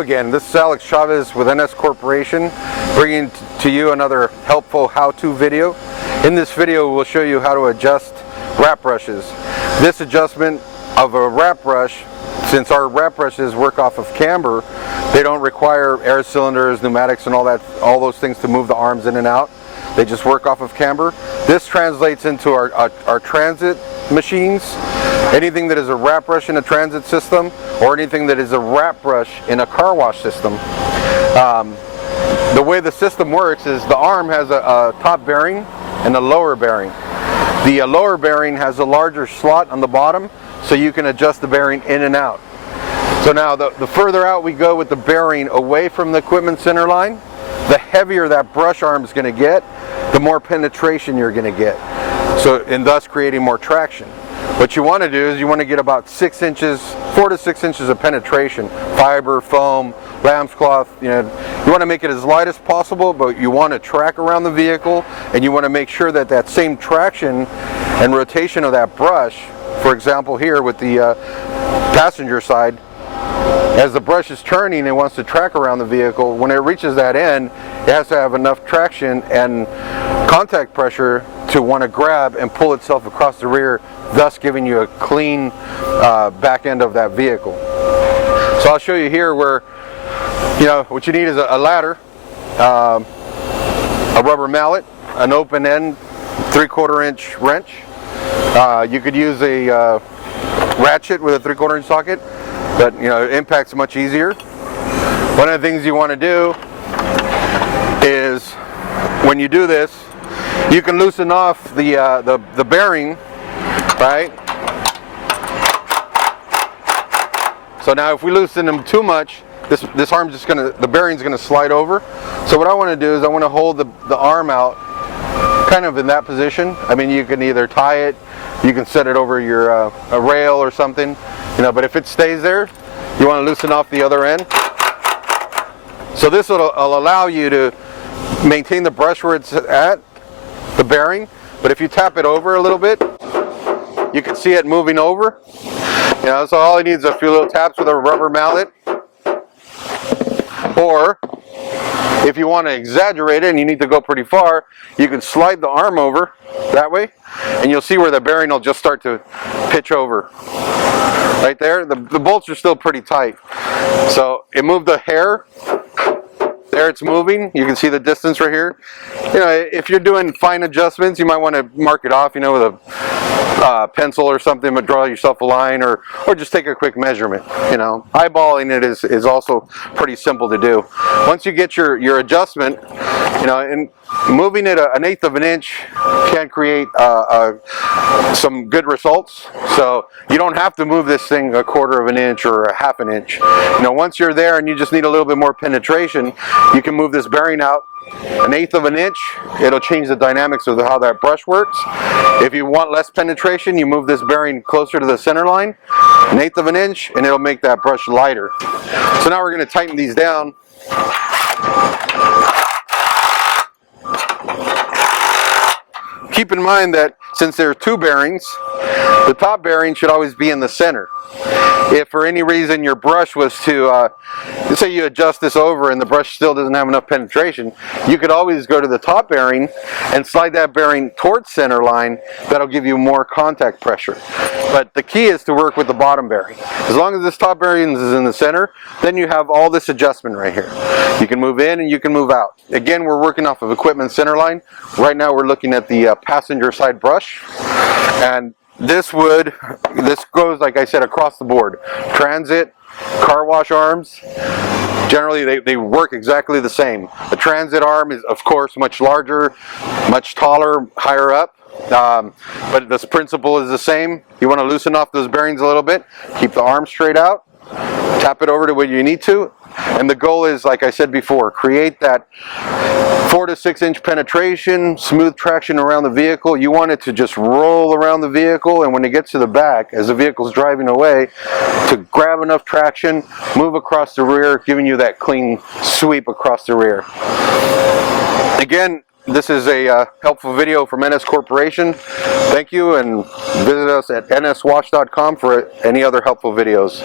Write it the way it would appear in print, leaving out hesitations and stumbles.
Hello again, this is Alex Chavez with NS Corporation, bringing to you another helpful how-to video. In this video we'll show you how to adjust wrap brushes. This adjustment of a wrap brush, since our wrap brushes work off of camber, they don't require air cylinders, pneumatics and all those things to move the arms in and out. They just work off of camber. This translates into our transit machines. Anything that is a wrap brush in a transit system, or anything that is a wrap brush in a car wash system. The way the system works is the arm has a top bearing and a lower bearing. The lower bearing has a larger slot on the bottom, so you can adjust the bearing in and out. So now the further out we go with the bearing away from the equipment center line, the heavier that brush arm is going to get, the more penetration you're going to get. So, and thus creating more traction. What you want to do is you want to get about 6 inches, 4 to 6 inches of penetration. Fiber, foam, lamb's cloth, you want to make it as light as possible, but you want to track around the vehicle, and you want to make sure that that same traction and rotation of that brush, for example here with the passenger side, as the brush is turning, it wants to track around the vehicle. When it reaches that end, it has to have enough traction and contact pressure to want to grab and pull itself across the rear, thus giving you a clean back end of that vehicle. So I'll show you here where, what you need is a ladder, a rubber mallet, an open end 3/4 inch wrench. You could use a ratchet with a 3/4 inch socket, but it impacts much easier. One of the things you want to do is, when you do this, you can loosen off the bearing, right? So now if we loosen them too much, this arm's just the bearing's gonna slide over. So what I want to do is I want to hold the arm out kind of in that position. I mean, you can either tie it, you can set it over your a rail or something, but if it stays there, you want to loosen off the other end. So this will allow you to maintain the brush where it's at, the bearing, but if you tap it over a little bit, you can see it moving over. So all it needs is a few little taps with a rubber mallet. Or if you want to exaggerate it and you need to go pretty far, you can slide the arm over that way, and you'll see where the bearing will just start to pitch over. Right there, the bolts are still pretty tight. So it moved the hair. There it's moving. You can see the distance right here. If you're doing fine adjustments, you might want to mark it off, with a pencil or something, but draw yourself a line, or just take a quick measurement. Eyeballing it is also pretty simple to do. Once you get your adjustment, and moving it 1/8 of an inch can create some good results. So you don't have to move this thing 1/4 of an inch or 1/2 an inch. Once you're there and you just need a little bit more penetration, you can move this bearing out 1/8 of an inch. It'll change the dynamics of how that brush works. If you want less penetration, you move this bearing closer to the center line, 1/8 of an inch, and it'll make that brush lighter. So now we're going to tighten these down. Keep in mind that since there are 2 bearings, the top bearing should always be in the center. If for any reason your brush was to, say you adjust this over and the brush still doesn't have enough penetration, you could always go to the top bearing and slide that bearing towards center line. That'll give you more contact pressure. But the key is to work with the bottom bearing. As long as this top bearing is in the center, then you have all this adjustment right here. You can move in and you can move out. Again, we're working off of equipment center line. Right now we're looking at the passenger side brush. And this goes, like I said, across the board. Transit, car wash arms, generally they work exactly the same. The transit arm is, of course, much larger, much taller, higher up. But this principle is the same. You want to loosen off those bearings a little bit, keep the arm straight out, tap it over to where you need to, and the goal is, like I said before, create that 4 to 6 inch penetration, smooth traction around the vehicle. You want it to just roll around the vehicle, and when it gets to the back, as the vehicle's driving away, to grab enough traction, move across the rear, giving you that clean sweep across the rear. Again, this is a helpful video from NS Corporation. Thank you, and visit us at nswash.com for any other helpful videos.